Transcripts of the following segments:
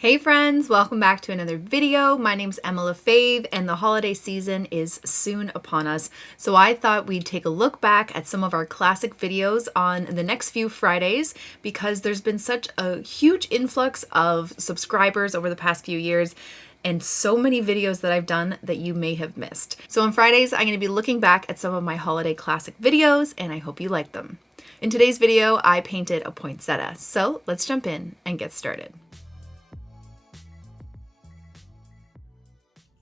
Hey friends, welcome back to another video. My name's Emma LaFave and the holiday season is soon upon us. So I thought we'd take a look back at some of our classic videos on the next few Fridays because there's been such a huge influx of subscribers over the past few years and so many videos that I've done that you may have missed. So on Fridays, I'm going to be looking back at some of my holiday classic videos and I hope you like them. In today's video, I painted a poinsettia. So let's jump in and get started.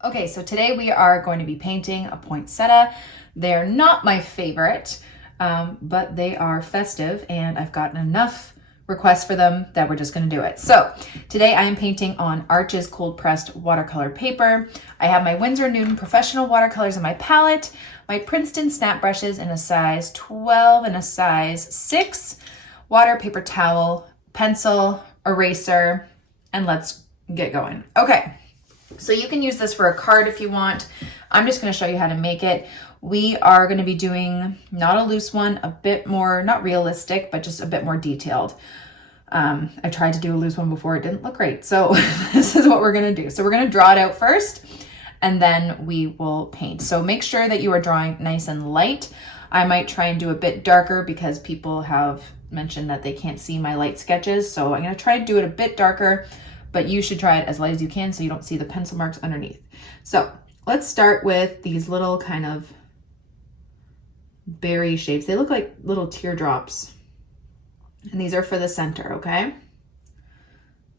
Okay, so today we are going to be painting a poinsettia. They're not my favorite, but they are festive and I've gotten enough requests for them that we're just gonna do it. So today I am painting on Arches cold pressed watercolor paper. I have my Winsor Newton professional watercolors in my palette, my Princeton snap brushes in a size 12 and a size 6, water, paper towel, pencil, eraser, and let's get going. Okay. So you can use this for a card if you want. I'm just going to show you how to make it. We are going to be doing not a loose one, a bit more, not realistic, but just a bit more detailed. I tried to do a loose one before. It didn't look great. So this is what we're going to do. So we're going to draw it out first and then we will paint. So make sure that you are drawing nice and light. I might try and do a bit darker because people have mentioned that they can't see my light sketches. So I'm going to try to do it a bit darker, but you should try it as light as you can so you don't see the pencil marks underneath. So let's start with these little kind of berry shapes. They look like little teardrops. And these are for the center, okay?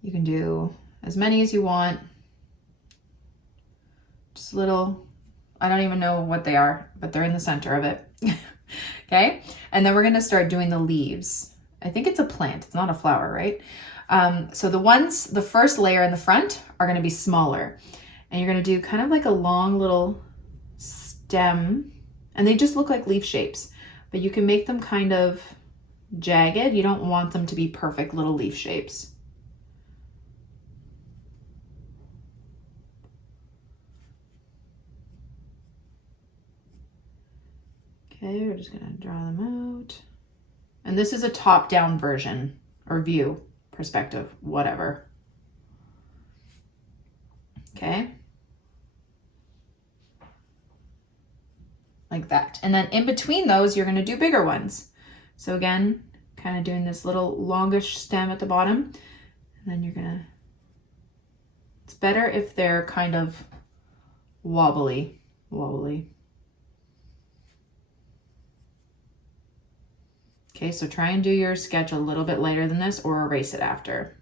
You can do as many as you want. Just little, I don't even know what they are, but they're in the center of it. Okay? And then we're gonna start doing the leaves. I think it's a plant, it's not a flower, right? So the first layer in the front are going to be smaller and you're going to do kind of like a long little stem and they just look like leaf shapes, but you can make them kind of jagged. You don't want them to be perfect little leaf shapes. Okay, we're just going to draw them out. And this is a top-down version or view. Perspective, whatever. Okay. Like that. And then in between those, you're going to do bigger ones. So again, kind of doing this little longish stem at the bottom. And then you're going to, it's better if they're kind of wobbly. Okay, so try and do your sketch a little bit lighter than this or erase it after.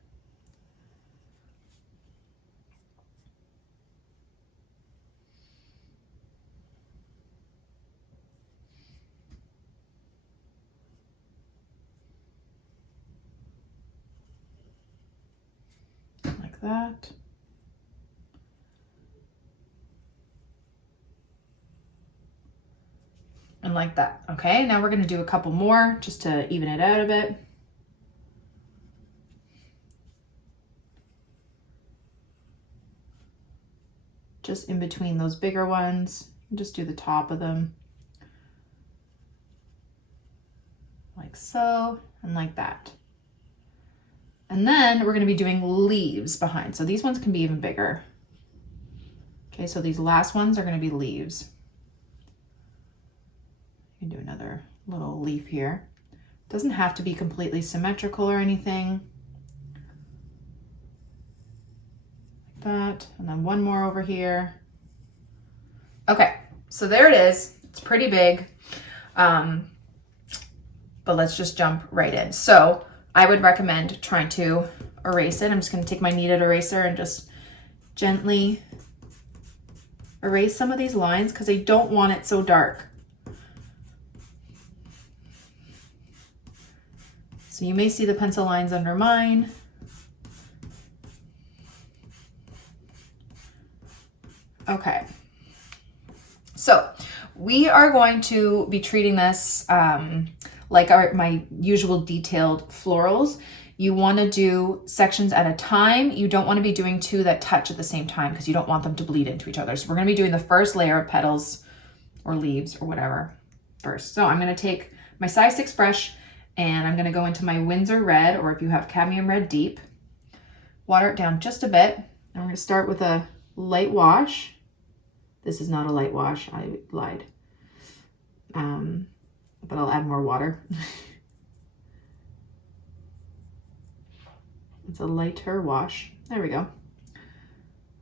Like that. And like that. Okay, now we're going to do a couple more just to even it out a bit. Just in between those bigger ones, just do the top of them. Like so, and like that. And then we're going to be doing leaves behind. So these ones can be even bigger. Okay, so these last ones are going to be leaves. You can do another little leaf here. Doesn't have to be completely symmetrical or anything. Like that. And then one more over here. Okay, so there it is. It's pretty big. But let's just jump right in. So I would recommend trying to erase it. I'm just going to take my kneaded eraser and just gently erase some of these lines because I don't want it so dark. So you may see the pencil lines under mine. Okay. So we are going to be treating this like my usual detailed florals. You want to do sections at a time. You don't want to be doing two that touch at the same time because you don't want them to bleed into each other. So we're going to be doing the first layer of petals or leaves or whatever first. So I'm going to take my size 6 brush and I'm going to go into my Winsor red, or if you have cadmium red deep, water it down just a bit. And we're going to start with a light wash. This is not a light wash, I lied. But I'll add more water. It's a lighter wash. There we go.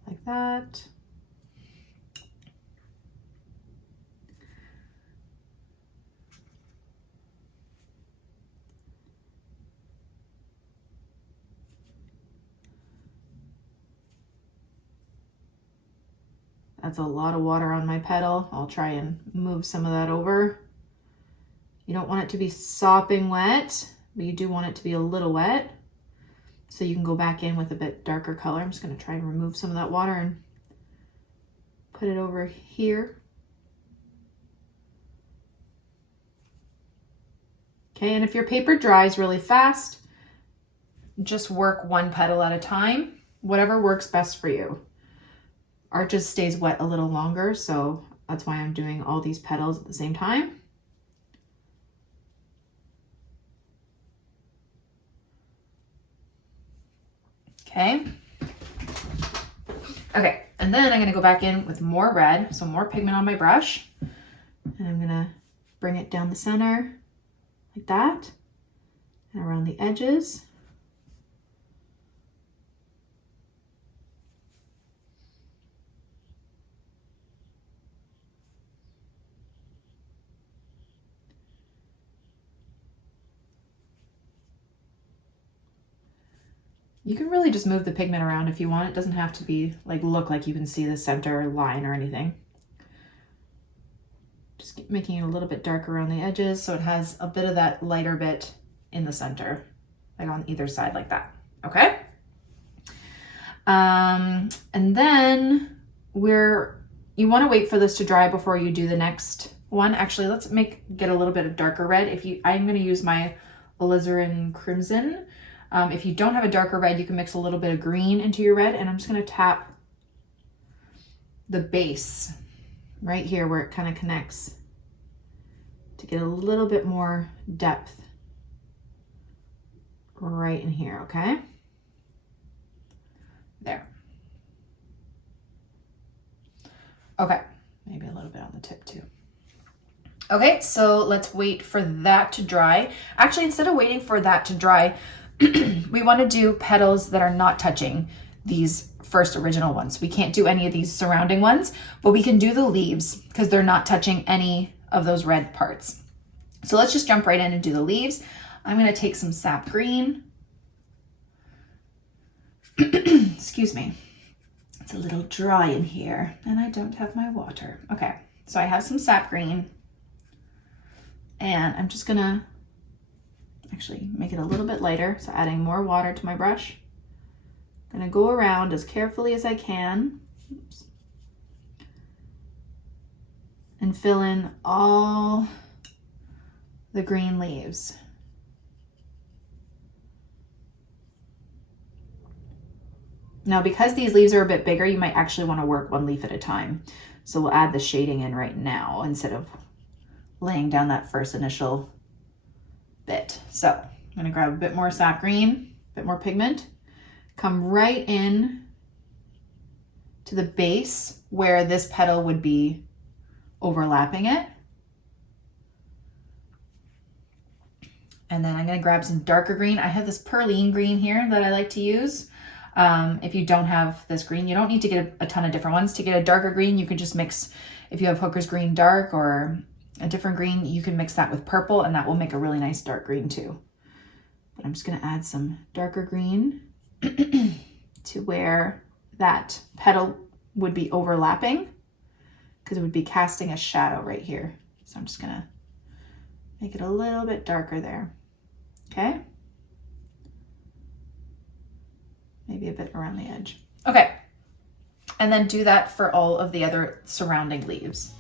Like that. That's a lot of water on my petal. I'll try and move some of that over. You don't want it to be sopping wet, but you do want it to be a little wet. So you can go back in with a bit darker color. I'm just going to try and remove some of that water and put it over here. Okay, and if your paper dries really fast, just work one petal at a time, whatever works best for you. Art just stays wet a little longer, so that's why I'm doing all these petals at the same time. Okay. Okay, and then I'm gonna go back in with more red, so more pigment on my brush. And I'm gonna bring it down the center like that and around the edges. You can really just move the pigment around if you want. It doesn't have to be look like you can see the center line or anything. Just keep making it a little bit darker around the edges so it has a bit of that lighter bit in the center, like on either side like that, okay? And then you wanna wait for this to dry before you do the next one. Actually, let's get a little bit of darker red. I'm gonna use my alizarin crimson. If you don't have a darker red, you can mix a little bit of green into your red, and I'm just gonna tap the base right here where it kind of connects to get a little bit more depth right in here, okay? There. Okay, maybe a little bit on the tip too. Okay, so let's wait for that to dry. Actually, instead of waiting for that to dry, we want to do petals that are not touching these first original ones. We can't do any of these surrounding ones, but we can do the leaves because they're not touching any of those red parts. So let's just jump right in and do the leaves. I'm going to take some sap green. Excuse me. It's a little dry in here and I don't have my water. Okay, so I have some sap green and I'm just going to actually make it a little bit lighter, so adding more water to my brush. I'm gonna go around as carefully as I can. Oops. And fill in all the green leaves. Now, because these leaves are a bit bigger, you might actually want to work one leaf at a time. So we'll add the shading in right now instead of laying down that first initial bit. So I'm going to grab a bit more sap green, a bit more pigment, come right in to the base where this petal would be overlapping it. And then I'm going to grab some darker green. I have this perylene green here that I like to use. If you don't have this green, you don't need to get a ton of different ones. To get a darker green, you can just mix, if you have Hooker's Green Dark or a different green, you can mix that with purple and that will make a really nice dark green too. But I'm just going to add some darker green to where that petal would be overlapping because it would be casting a shadow right here. So I'm just going to make it a little bit darker there. Okay. Maybe a bit around the edge. Okay. And then do that for all of the other surrounding leaves.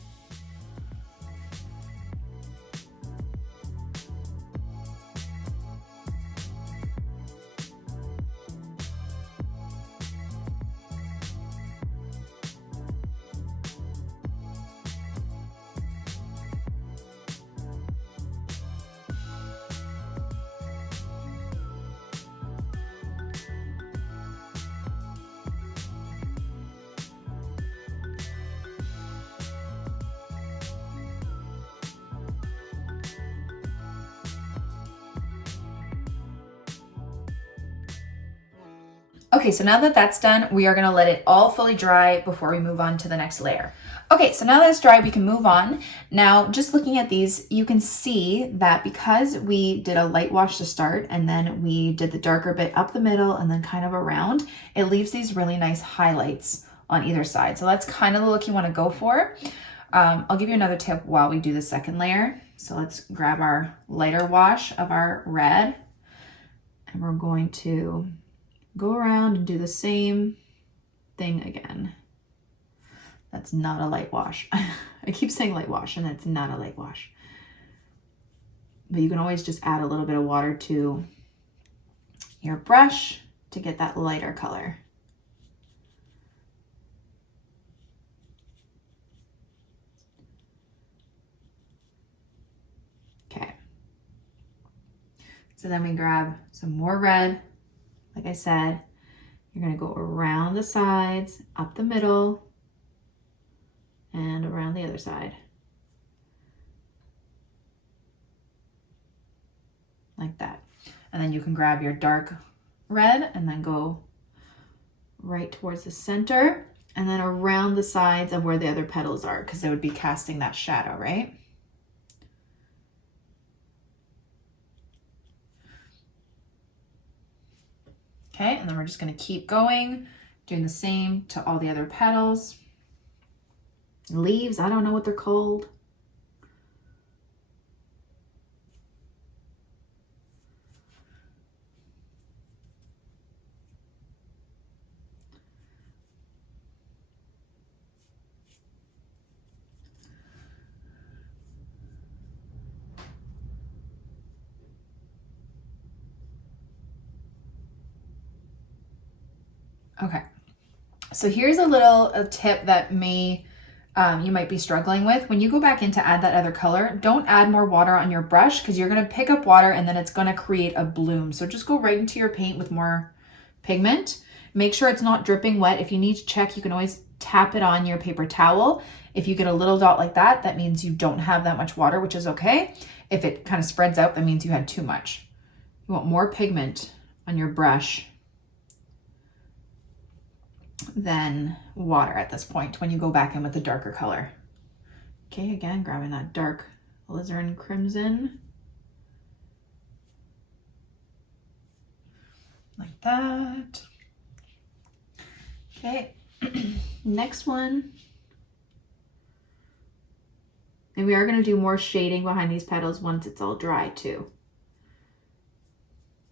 Okay, so now that that's done, we are gonna let it all fully dry before we move on to the next layer. Okay, so now that it's dry, we can move on. Now, just looking at these, you can see that because we did a light wash to start and then we did the darker bit up the middle and then kind of around, it leaves these really nice highlights on either side. So that's kind of the look you wanna go for. I'll give you another tip while we do the second layer. So let's grab our lighter wash of our red and we're going to go around and do the same thing again. That's not a light wash. I keep saying light wash and that's not a light wash. But you can always just add a little bit of water to your brush to get that lighter color. Okay. So then we grab some more red. Like I said, you're gonna go around the sides, up the middle, and around the other side. Like that. And then you can grab your dark red and then go right towards the center and then around the sides of where the other petals are, because they would be casting that shadow, right? Okay, and then we're just gonna keep going, doing the same to all the other petals. Leaves, I don't know what they're called. Okay, so here's a tip that you might be struggling with. When you go back in to add that other color, don't add more water on your brush because you're gonna pick up water and then it's gonna create a bloom. So just go right into your paint with more pigment. Make sure it's not dripping wet. If you need to check, you can always tap it on your paper towel. If you get a little dot like that, that means you don't have that much water, which is okay. If it kind of spreads out, that means you had too much. You want more pigment on your brush than water at this point when you go back in with the darker color. Okay, again, grabbing that dark alizarin crimson. Like that. Okay, next one. And we are going to do more shading behind these petals once it's all dry too.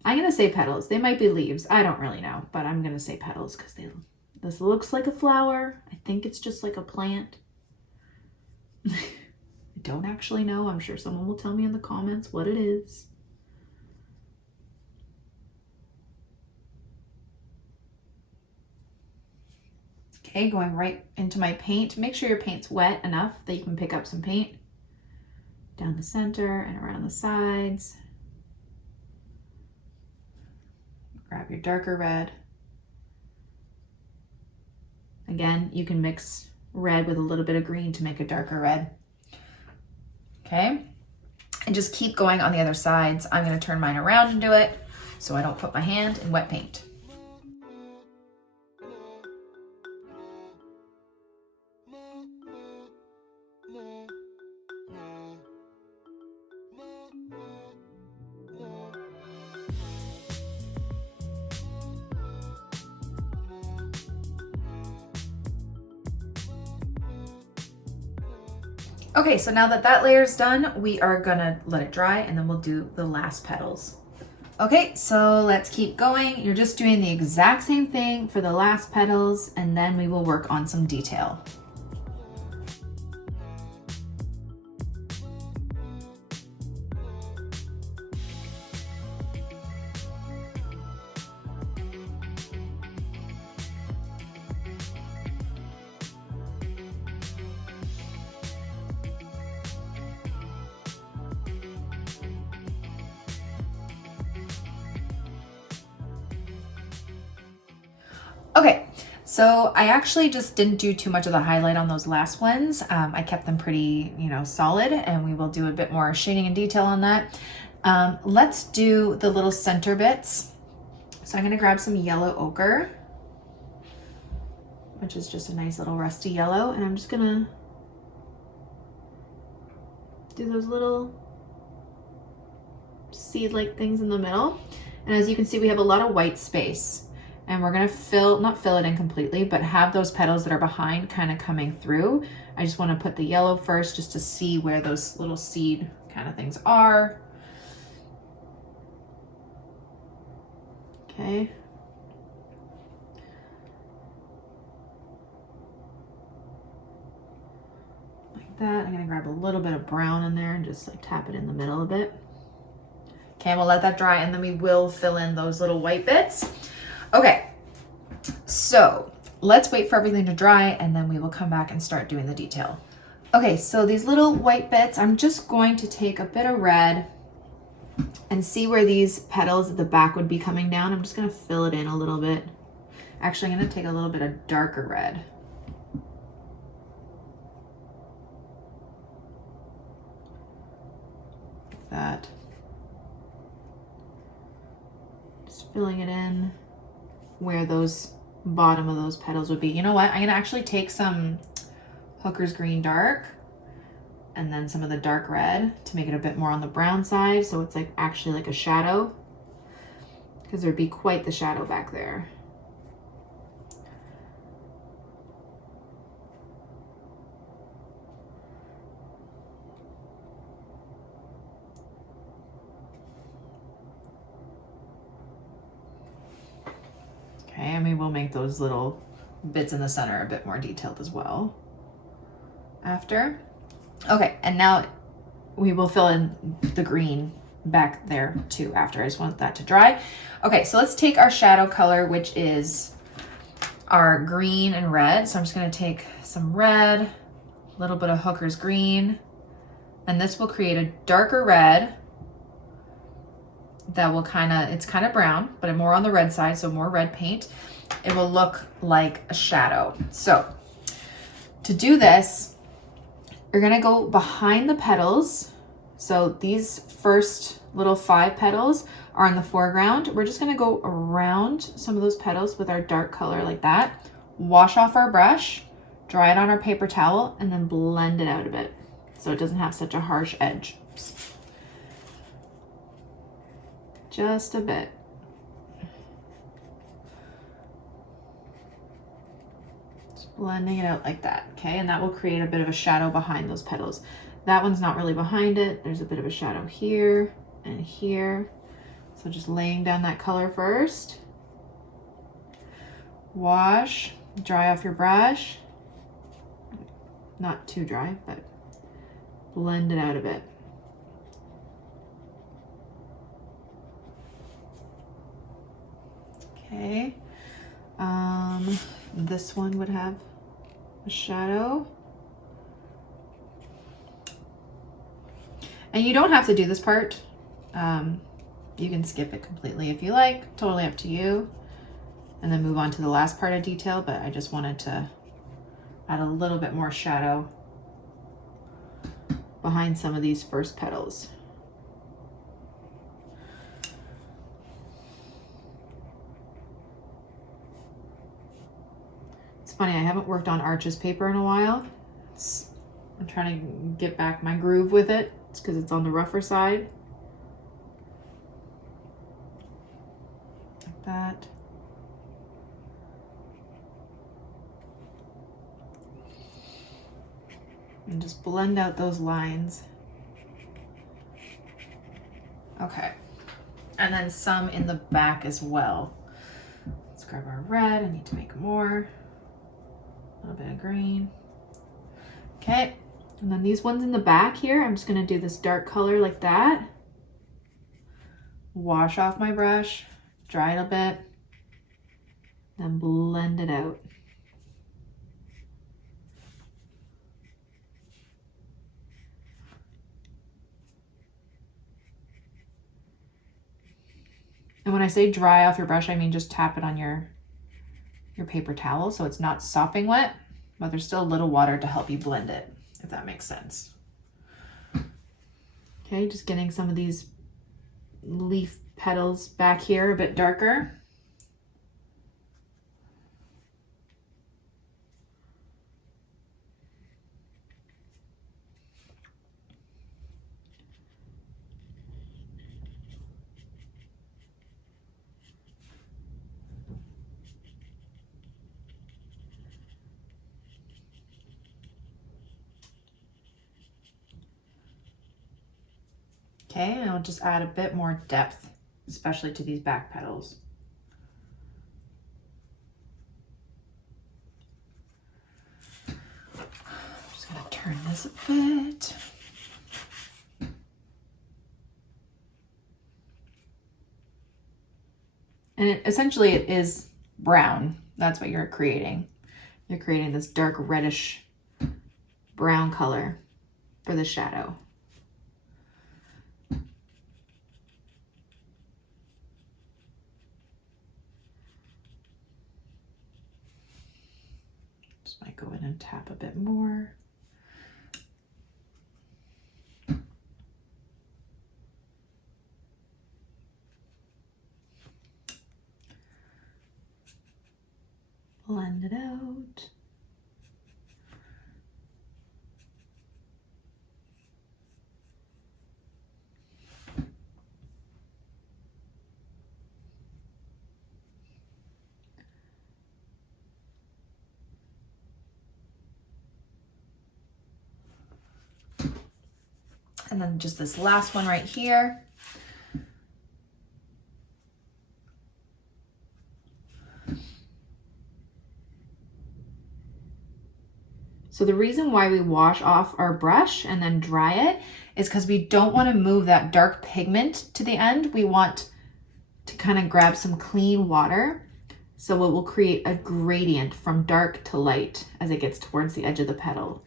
I'm going to say petals. They might be leaves. I don't really know, but I'm going to say petals because this looks like a flower. I think it's just like a plant. I don't actually know. I'm sure someone will tell me in the comments what it is. Okay, going right into my paint. Make sure your paint's wet enough that you can pick up some paint down the center and around the sides. Grab your darker red. Again, you can mix red with a little bit of green to make a darker red. Okay, and just keep going on the other sides. I'm going to turn mine around and do it so I don't put my hand in wet paint. Okay, so now that that layer is done, we are gonna let it dry and then we'll do the last petals. Okay, so let's keep going. You're just doing the exact same thing for the last petals and then we will work on some detail. Okay, so I actually just didn't do too much of the highlight on those last ones. I kept them pretty, solid, and we will do a bit more shading and detail on that. Let's do the little center bits. So I'm gonna grab some yellow ochre which is just a nice little rusty yellow. And I'm just gonna do those little seed-like things in the middle. And as you can see, we have a lot of white space, and we're gonna not fill it in completely, but have those petals that are behind kind of coming through. I just wanna put the yellow first just to see where those little seed kind of things are. Okay. Like that. I'm gonna grab a little bit of brown in there and just like tap it in the middle a bit. Okay, we'll let that dry and then we will fill in those little white bits. Okay, so let's wait for everything to dry and then we will come back and start doing the detail. Okay, so these little white bits, I'm just going to take a bit of red and see where these petals at the back would be coming down. I'm just gonna fill it in a little bit. Actually, I'm gonna take a little bit of darker red. Like that. Just filling it in where those bottom of those petals would be. You know what? I'm gonna actually take some Hooker's Green Dark and then some of the dark red to make it a bit more on the brown side, so it's like actually like a shadow, because there'd be quite the shadow back there. Okay, and we will make those little bits in the center a bit more detailed as well after. Okay, and now we will fill in the green back there too after. I just want that to dry. Okay, so let's take our shadow color, which is our green and red. So I'm just gonna take some red, a little bit of Hooker's Green, and this will create a darker red that will it's kind of brown, but more on the red side, so more red paint. It will look like a shadow. So to do this, you're gonna go behind the petals. So these first little 5 petals are in the foreground. We're just gonna go around some of those petals with our dark color like that. Wash off our brush, dry it on our paper towel, and then blend it out a bit so it doesn't have such a harsh edge. Just a bit. Blending it out like that, okay? And that will create a bit of a shadow behind those petals. That one's not really behind it. There's a bit of a shadow here and here. So just laying down that color first. Wash, dry off your brush. Not too dry, but blend it out a bit. Okay. This one would have a shadow. And you don't have to do this part. You can skip it completely if you like, totally up to you. And then move on to the last part of detail, but I just wanted to add a little bit more shadow behind some of these first petals. It's funny, I haven't worked on Arches paper in a while. I'm trying to get back my groove with it. It's because it's on the rougher side. Like that. And just blend out those lines. Okay. And then some in the back as well. Let's grab our red. I need to make more. A little bit of green. Okay, and then these ones in the back here, I'm just gonna do this dark color like that. Wash off my brush, dry it a bit, then blend it out. And when I say dry off your brush, I mean just tap it on your paper towel so it's not sopping wet, but there's still a little water to help you blend it, if that makes sense. Okay, just getting some of these leaf petals back here a bit darker. Okay, and I'll just add a bit more depth, especially to these back petals. Just gonna turn this a bit. And essentially it is brown. That's what you're creating. You're creating this dark reddish brown color for the shadow. Just might go in and tap a bit more. Blend it out. And then just this last one right here. So the reason why we wash off our brush and then dry it is because we don't want to move that dark pigment to the end. We want to kind of grab some clean water. So it will create a gradient from dark to light as it gets towards the edge of the petal.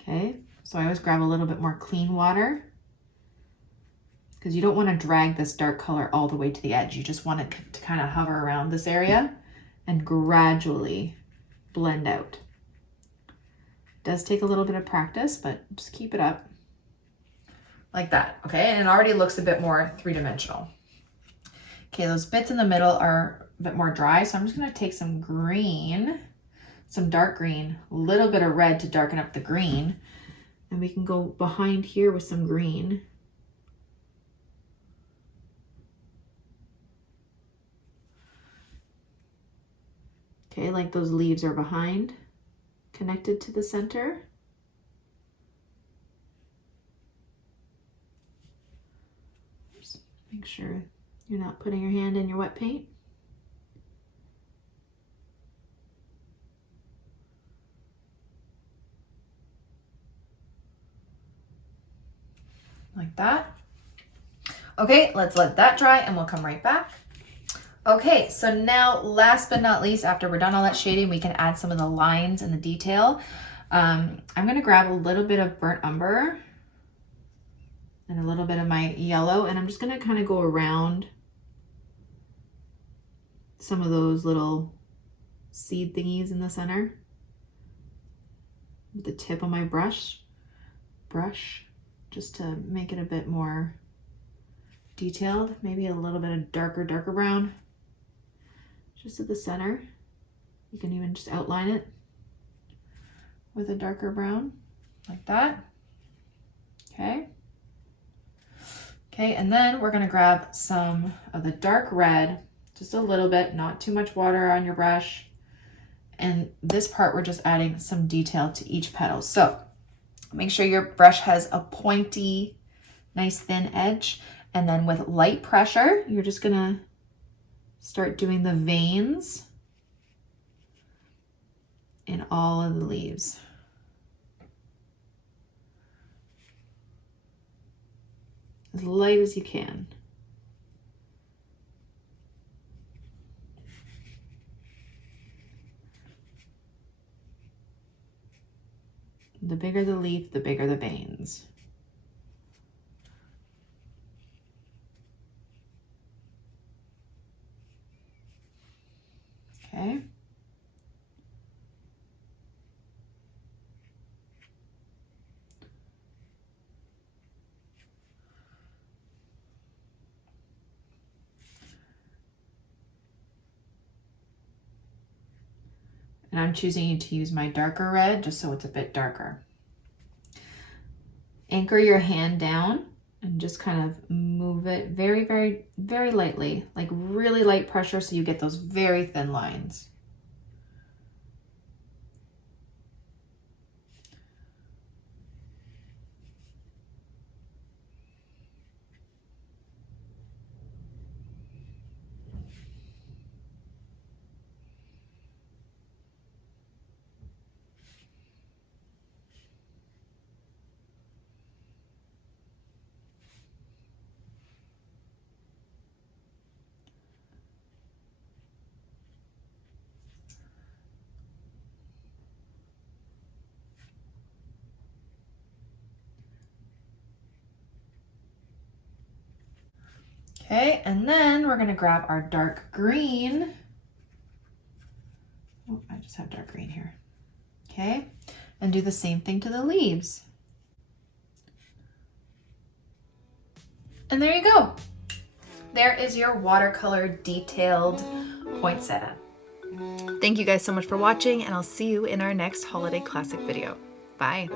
Okay, so I always grab a little bit more clean water because you don't want to drag this dark color all the way to the edge. You just want it to kind of hover around this area and gradually blend out. It does take a little bit of practice, but just keep it up like that. Okay, and it already looks a bit more three-dimensional. Okay, those bits in the middle are a bit more dry, so I'm just going to take some green, some dark green, a little bit of red to darken up the green, and we can go behind here with some green. Okay, like those leaves are behind, connected to the center. Just make sure you're not putting your hand in your wet paint. Like that. Okay, let's let that dry and we'll come right back. Okay, so now last but not least, after we're done all that shading, we can add some of the lines and the detail. I'm gonna grab a little bit of burnt umber and a little bit of my yellow, and I'm just gonna kind of go around some of those little seed thingies in the center with the tip of my brush, just to make it a bit more detailed, maybe a little bit of darker brown. Just at the center. You can even just outline it with a darker brown, like that. Okay. Okay, and then we're gonna grab some of the dark red, just a little bit, not too much water on your brush. And this part, we're just adding some detail to each petal. So make sure your brush has a pointy, nice thin edge. And then with light pressure, you're just gonna start doing the veins in all of the leaves. As light as you can. The bigger the leaf, the bigger the veins. Okay. And I'm choosing to use my darker red just so it's a bit darker. Anchor your hand down and just kind of move it very, very, very lightly, like really light pressure so you get those very thin lines. Okay, and then we're gonna grab our dark green. Oh, I just have dark green here. Okay, and do the same thing to the leaves. And there you go. There is your watercolor detailed poinsettia. Thank you guys so much for watching, and I'll see you in our next holiday classic video. Bye.